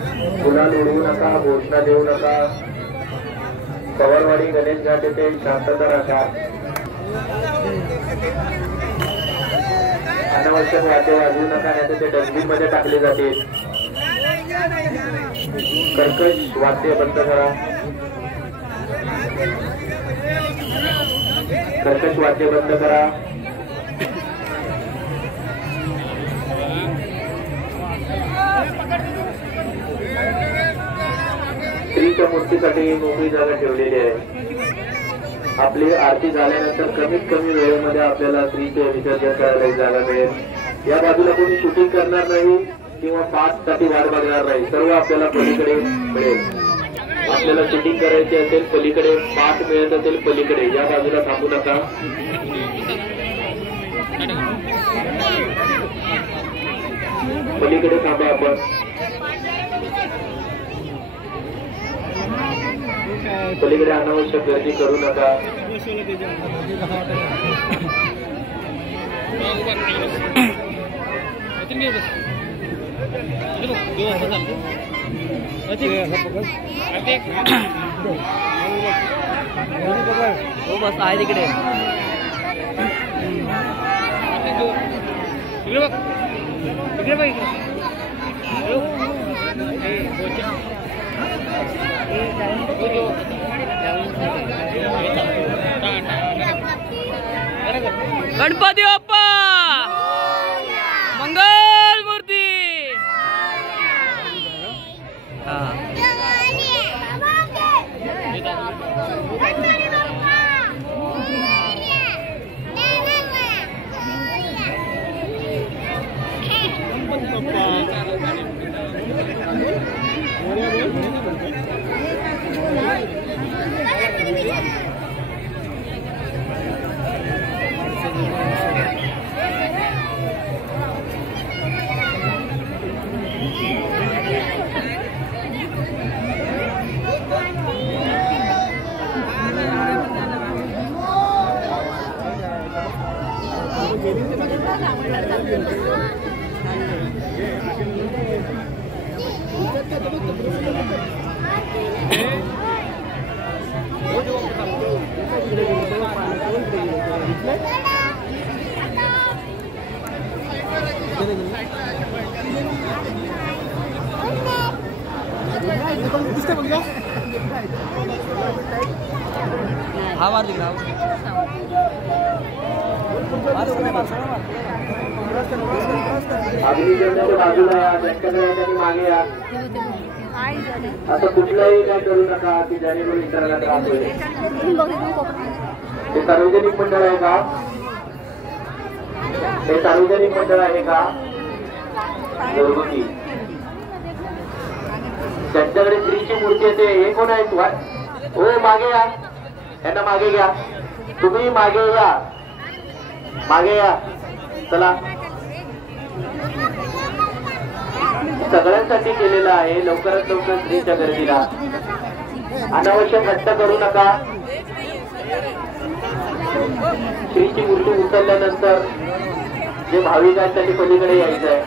गुलाल उडवू नका, घोषणा देऊ नका। पवारवाडी गणेश घाट येथे शांतता राखा। अनावश्यक वाद्य वाजवू नका, नाही ते डस्टबिन मध्ये टाकले जातील। कर्कश वाद्य बंद करा। कर्कश वाद्य बंद करा। स्त्रीच्या मूर्तीसाठी मोकळी जागा ठेवलेली आहे। आपली आरती झाल्यानंतर कमीत कमी वेळेमध्ये आपल्याला स्त्रीचे विसर्जन करायला जागा मिळेल। या बाजूला कोणी शूटिंग करणार नाही किंवा पास साठी वाट बघणार नाही, सर्व आपल्याला पलीकडे मिळेल। आपल्याला शूटिंग करायची असेल पलीकडे, पास मिळत असेल पलीकडे, या बाजूला थांबू नका। पलीकडे थांबा आपण। पलीकडे अनावश्यक गर्दी करू नका। बस आहे तिकडे। गणपती बाप्पा मंगल मूर्ती। बाजूला या, मागे या। असं कुठलाही काय करू नका की जेणेकरून इतरांना त्रास होईल। हे सार्वजनिक मंडळ आहे का? हे सार्वजनिक मंडळ आहे का? घरगुती त्यांच्याकडे स्त्रीची मूर्ती येते, हे कोण आहे? हो मागे या, यांना मागे घ्या। तुम्ही मागे या, मागे या। चला, सगळ्यांसाठी केलेलं आहे। लवकरात लवकर स्त्रीच्या गर्दीला अनावश्यक हट्ट करू नका। स्त्रीची मूर्ती उचलल्यानंतर जे भाविकांसाठी पलीकडे यायचं आहे।